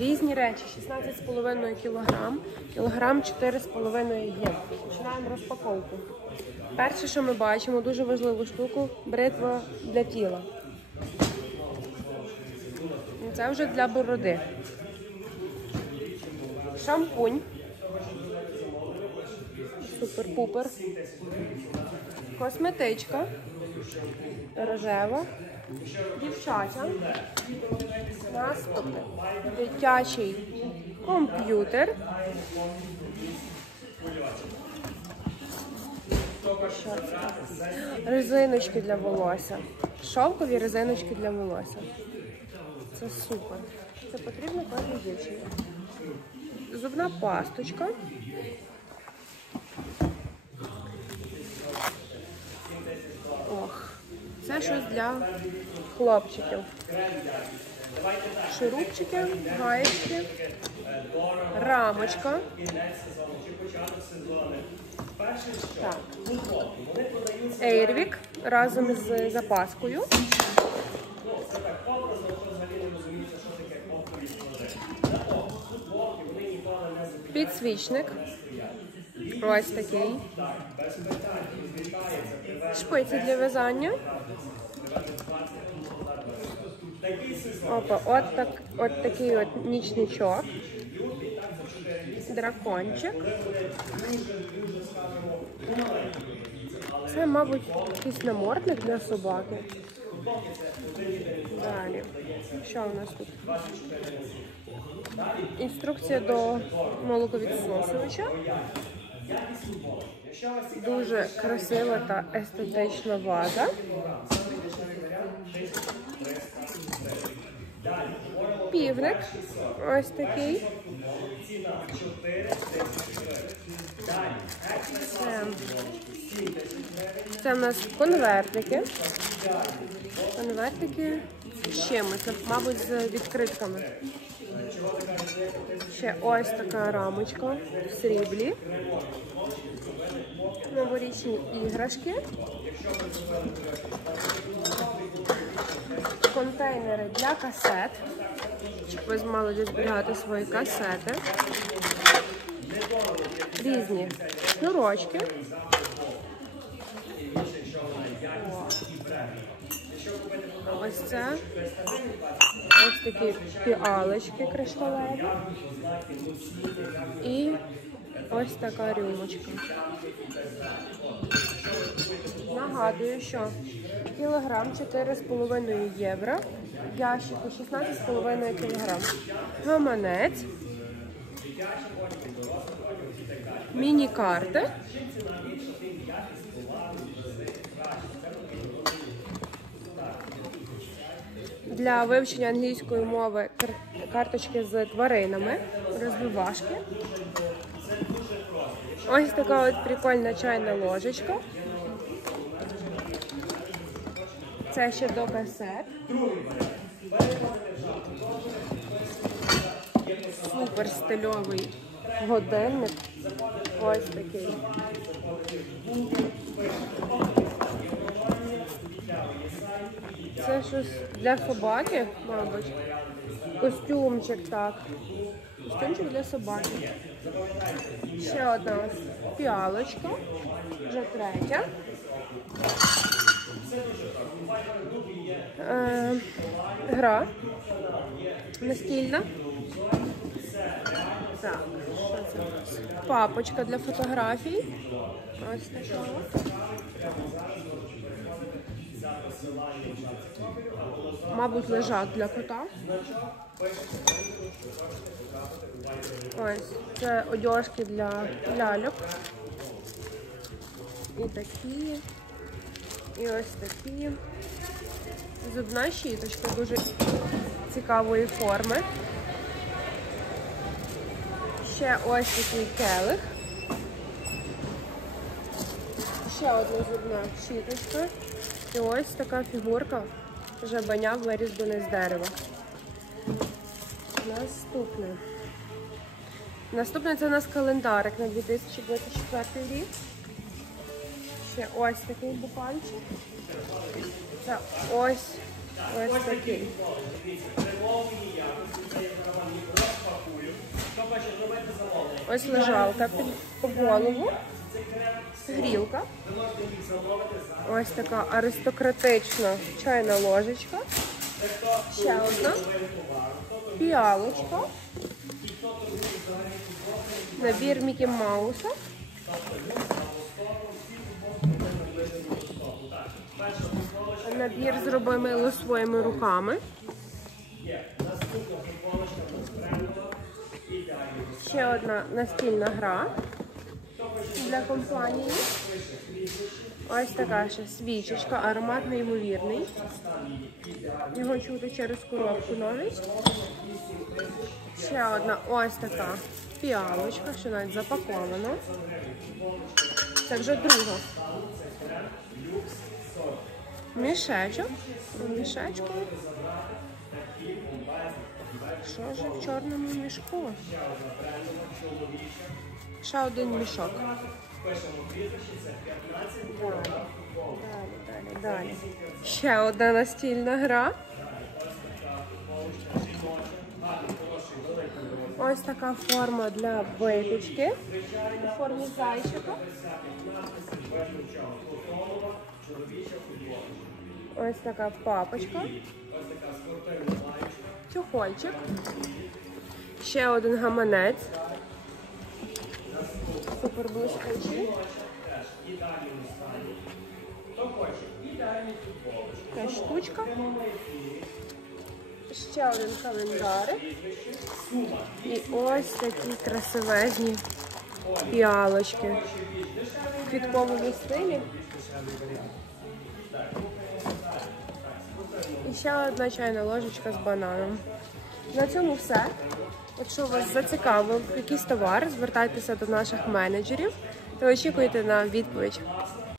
Різні речі, 16,5 кг, кілограм 4,5 є. Починаємо розпаковку. Перше, що ми бачимо, дуже важливу штуку бритва для тіла. Це вже для бороди. Шампунь. Супер-пупер. Косметичка. Рожева. Дівчача. Наступне. Дитячий комп'ютер. Резиночки для волосся. Шовкові резиночки для волосся. Це супер. Це потрібно кожній дівчині. Зубна пасточка. Щось для хлопчиків. Шурупчики, гаєчки, рамочка. Так. Ейрвік разом з запаскою. Підсвічник. Ось такий. Шпиці для в'язання. Опа, от, так, от такий от нічничок. Дракончик. Це, мабуть, якийсь намордник для собаки. Далі. Що у нас тут? Інструкція до молоковідсосувача. Дуже красива та естетична ваза. Півник. Ось такий. Це, це в нас конвертики. Конвертики з чимось, мабуть, з відкритками. Ще ось така рамочка в сріблі. Новорічні іграшки. Контейнери для касет. Щоб ви змогли зберігати свої касети. Різні шнурочки. Ось це. Ось такі піалочки кришталеві. І ось така рюмочка. Нагадую, що кілограм 4,5 євро, ящику 16,5 кілограм. Гаманець, міні-карти. Для вивчення англійської мови карточки з тваринами, розвивашки. Ось така от прикольна чайна ложечка. Це ще до касет. Супер стильовий годинник. Ось такий. Це щось для собаки, мабуть. Костюмчик, так. Костюмчик для собаки. Ще одна ось піалочка. Вже третя. Е, гра. Настільна. Так? Папочка для фотографій. Ось така. Мабуть, лежак для кота. Ось, це одяжки для ляльок. І такі. І ось такі. Зубна щіточка дуже цікавої форми. Ще ось такий келих. Ще одна зубна щіточка. І ось така фігурка жабаня вирізблене з дерева. Наступне. Наступне це у нас календарик на 2024 рік. Ще ось такий буканчик. Це ось ось такий. Ось лежалка по голову. Грілка. Ось така аристократична чайна ложечка. Ще одна. Піалочка. Набір Мікі Мауса. Набір зроби мило своїми руками. Ще одна настільна гра для компанії. Ось така ще свічечка, аромат неймовірний. Його чути через коробку навіть. Ще одна ось така піалочка, що навіть запакована. Це вже друга. Мішечок. Мішечку. Що ж в чорному мішку? Ще один мішок. Далі, далі, далі. Ще одна настільна гра. Ось така форма для випічки у формі зайчика. Ось така папочка. Чохольчик. Ще один гаманець. Супер блискучий. Така штучка. Ще один календарик. І ось такі красивезні піалочки. В квітковому стилі. І ще одна чайна ложечка з бананом. На цьому все. Якщо вас зацікавив якийсь товар, звертайтеся до наших менеджерів та очікуйте на відповідь.